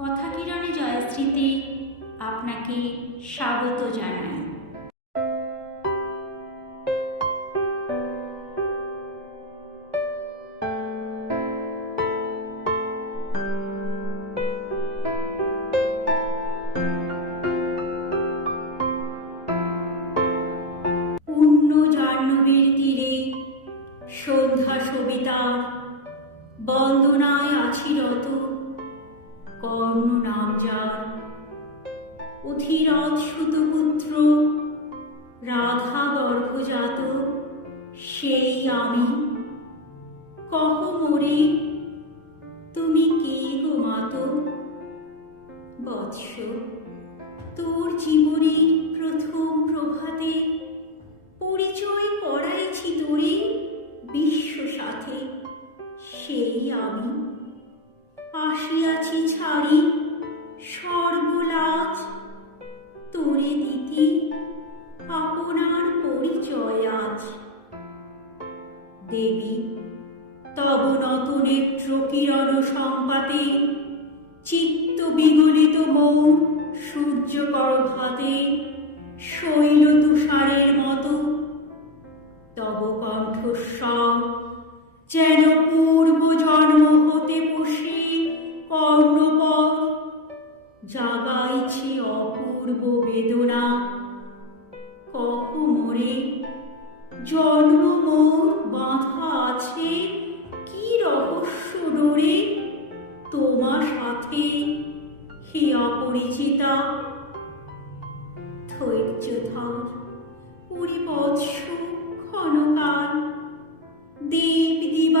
কথা কিরণে জয়শ্রীতে আপনাকে স্বাগত জানাই। সেই আমি। কহ মোরে, তুমি কে গো মাত বৎস, তোর জীবনের প্রথম প্রভাতে পরিচয় করাইছি তোরে বিশ্ব সাথে। সেই আমি। আসিয়াছি ছাড়ি সর্বলাজ তোরে দিতে। আপনার পরিচয় আজ দেবী, তব নত নেত্র কিরণ সম্পাতে চিত্ত বিগলিত মৌ সূর্য করভাতে শৈল তুষারের মতো। তব কণ্ঠস্ব যেন পুর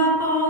viva voz.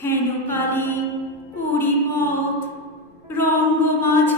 হেন কালে করি পথ রঙ্গমাঝ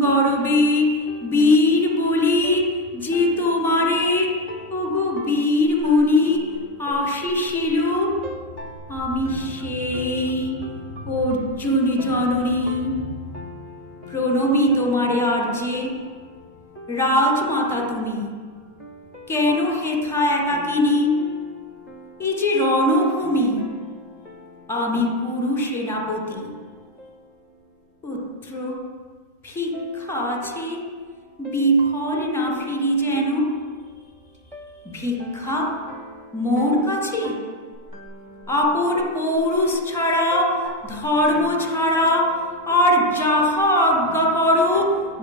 গরবে বীর বলি যে তোমারে, ওগো বীর মণি আশিসিল আমি সেই অর্জুন জননী। প্রণমী তোমারে আর্যে রাজমাতা তুমি। কেন হেথা একাকিনী? এই যে রণভূমি, আমি পুরু সেনাপতি। পুত্র, ভিক্ষা আছে না ফিরি যেন। ভিক্ষা মোর কাছে? আপন পৌরুষ ছাড়া, ধর্ম ছাড়া, আর যাহা আজ্ঞা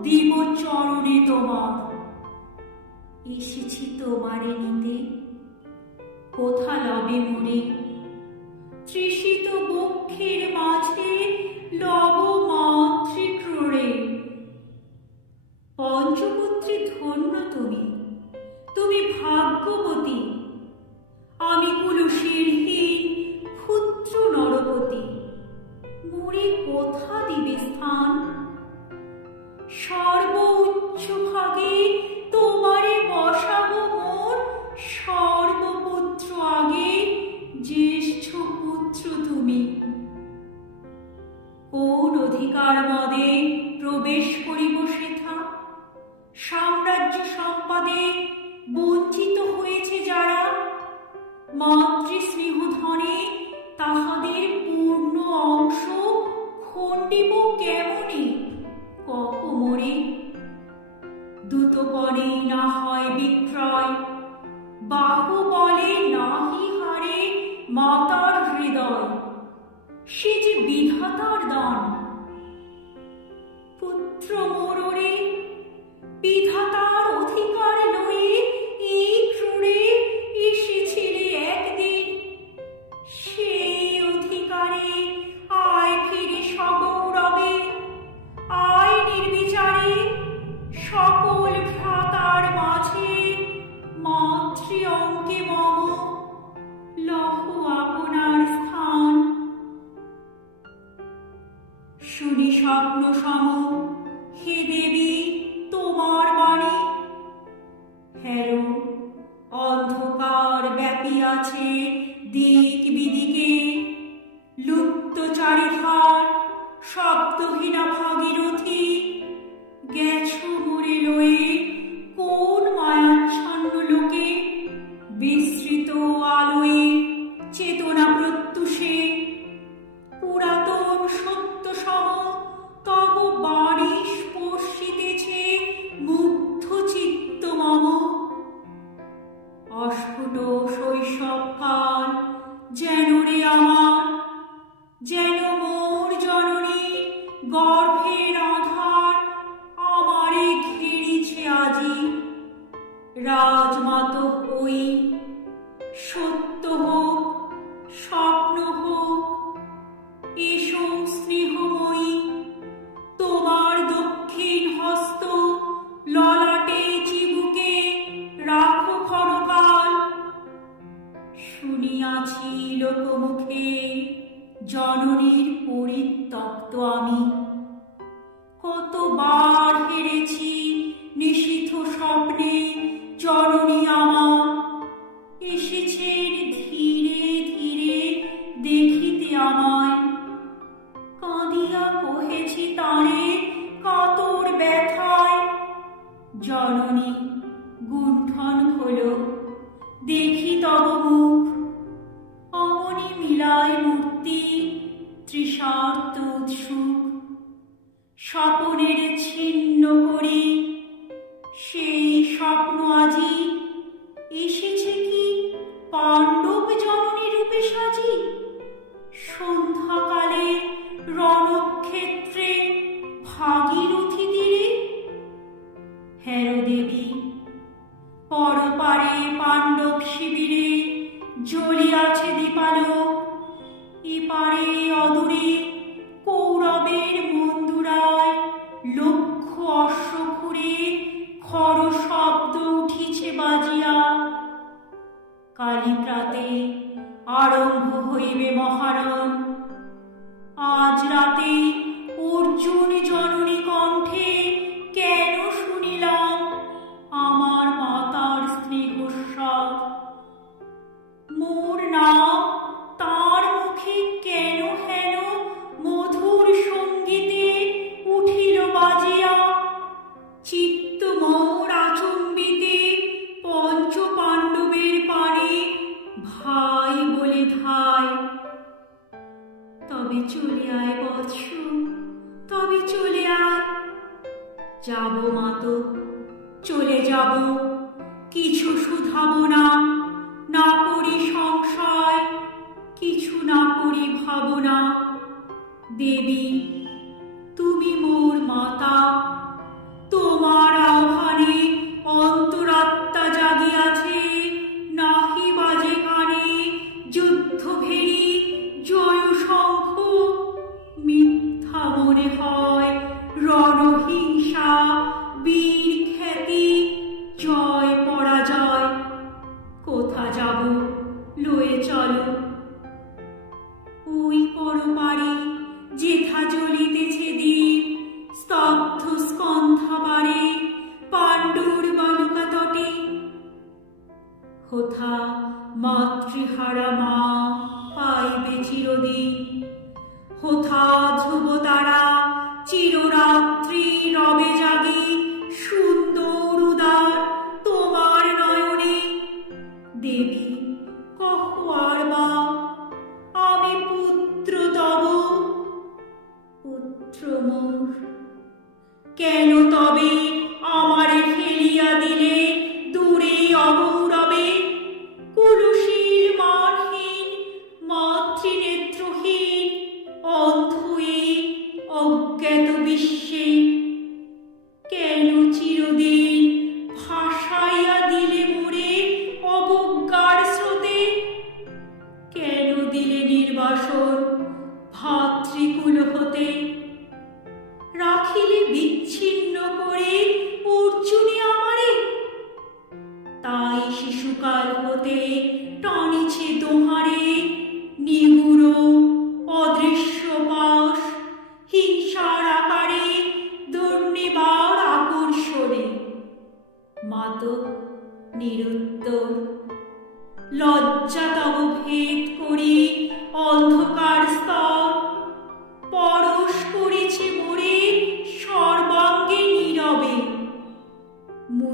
দিব চরণে তোমার। এসেছি তোমারে নিতে, কোথা লবে মনে? তৃষিত বক্ষের মাঝে লব মাতৃক্রোড়ে পঞ্চপুত্রী ধন্য তুমি। তুমি ভাগ্যবতী। আমি কুলুষীরহীন ক্ষুদ্র নরপতি। মরে কোথা দিবে স্থান? সর্ব উচ্চ ভাগে সে যে বিধাতার দান। পুত্র মোরে বিধাতার অধিকার লয়ে আছে দিক পরপারে পাণ্ডব শিবিরে জ্বলিয়াছে যাব মাতো চলে যাব। কিছু শুধাব না না করি সংশয়, কিছু না করি ভাবনা। দেবী, তুমি মোর মাতা ধ্রুব তারা চিররাত্রি রবে জাগে।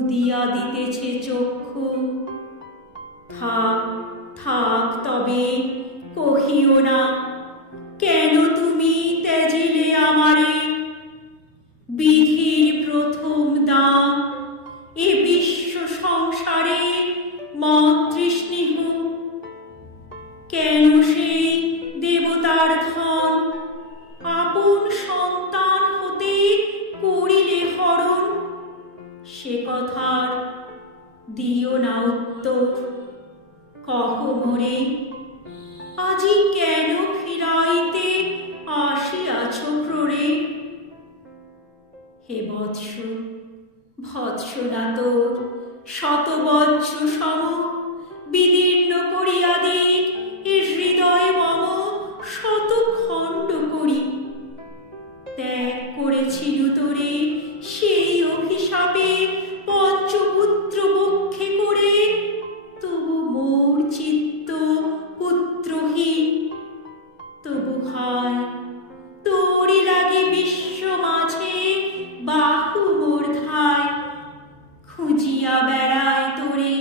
দিয়া দিতেছে চক্ষু। থাক থাক, তবে কহিও না, কেন তুমি ত্যাজিলে আমারে? বিধির প্রথম দাম এ বিশ্ব সংসারে মতৃষ্ণিহ কেন কহ মোরে, আজি কেন ফিরাইতে আসিয়াছ প্ররে হে বৎস ভৎসনা তোর শত বৎস সম, বিদীর্ণ করিয়া দিন খুঁজিয়া বেড়ায় তোরে।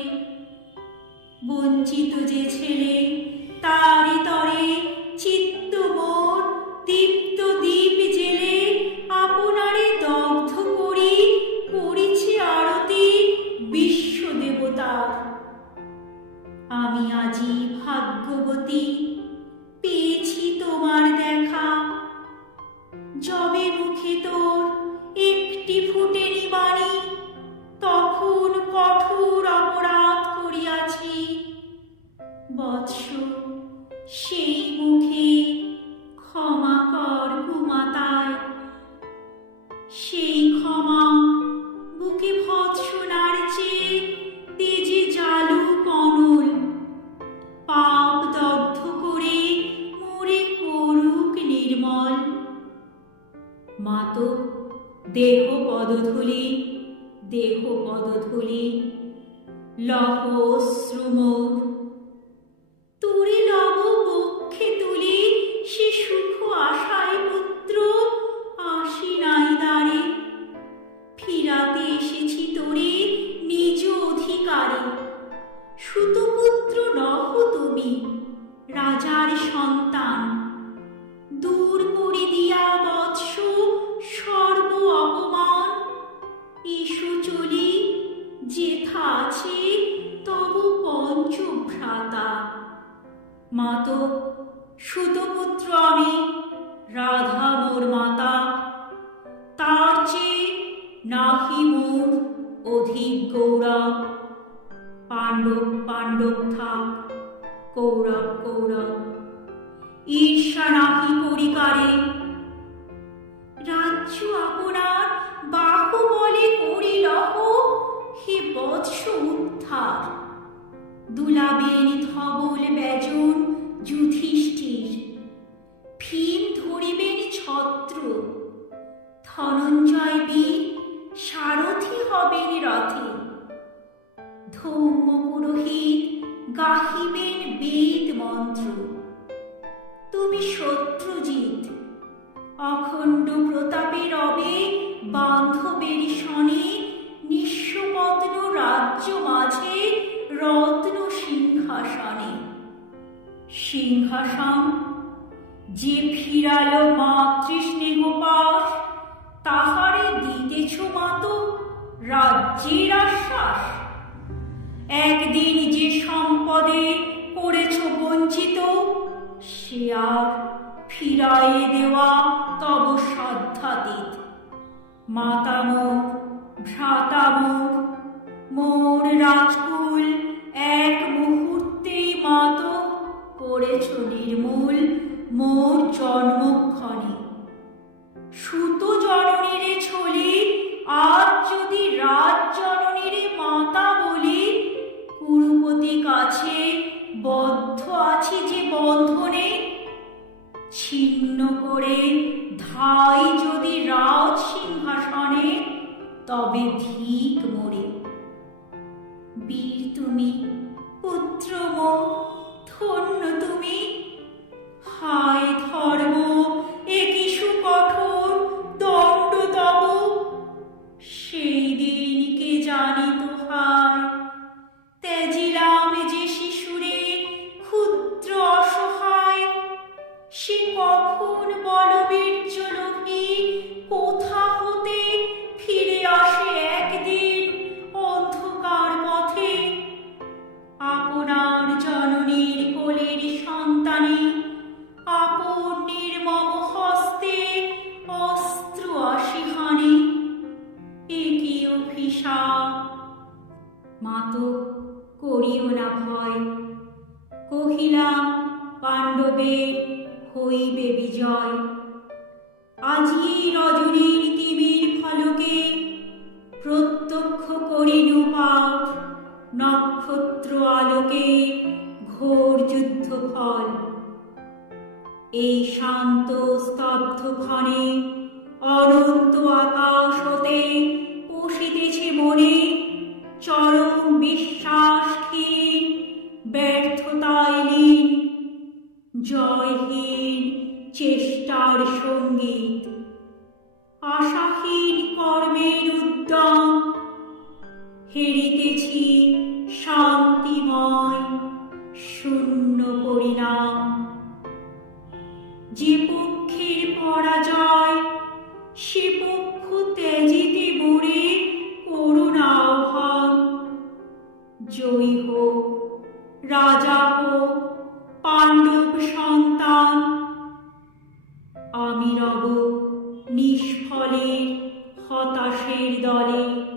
বঞ্চিত যে ছেলে তারই তর She রাজার সন্তান। দূর করে দিয়া বৎস সর্ব অপমান। ইসু চলি, যেথা আছে তব পঞ্চভ্রাতা। মাত, সুতপুত্র আমি, রাধা মোর মাতা। তার চেয়ে নাহি মোর অধিক গৌরব। পাণ্ডব পাণ্ডব থাক। কৌরব কৌরব ঈর্ষা নাহি করিকারে রাজ্য আপনার বাহু বলে করিলহ হে বৎস উদ্ধার। দুলাবেন ধবল বেজন যুধিষ্ঠির। ভীম ধরিবেন ছত্র। ধনঞ্জয় বীর সারথি হবেন রথে। ধৌম পুরোহিত গাহিবেন বেদ মন্ত্র। তুমি শত্রুজিৎ, অখণ্ড প্রতাপে রবে বান্ধবের শনে নিঃস্বপত্ন রাজ্য মাঝে রত্ন সিংহাসনে। সিংহাসন, যে ফিরালো মাতৃস্নেহ পাশ, তাহারে দিতেছ মাতো রাজ্যের আশ্বাস। একদিন যে সম্পদে বঞ্চিত? সে আর ফিরাইয়ে দেওয়া তব সাধ্যাতীত। মাতা মোর মোর রাজকুল এক মুহূর্তে মাত করেছ নির্মূল মোর জন্মক্ষণে। সুত জননীরে ছলি, আজ যদি রাজ জননীরে মাতা বলি, কুরুপতি কাছে বদ্ধ আছি যে বন্ধনে, ছিন্ন করে ধাই যদি রাজ সিংহাসনে, তবে ধিক মরে বীর তুমি, পুত্র ধন্য তুমি, হায় ধর্ম পাপ, নক্ষত্র আলোকে ঘোর যুদ্ধ ফল এই শান্ত স্তব্ধ ক্ষণে অনন্ত আকাশ হতে পশিতেছে মনে চরম বিশ্বাসহীন ব্যর্থতায় লীন জয়হীন চেষ্টার সংগীত, আশাহীন কর্মের উদ্যম হেরিতেছি শান্তিময় শূন্য পরিণাম। যে পক্ষের পরাজয়, সে পক্ষ ত্যাজিতে মোড়ে করুণা আহ্বান জয়ী হোক, রাজা হোক, পাণ্ডব সন্তান, আমি রব নিষ্ফলের হতাশের দলে।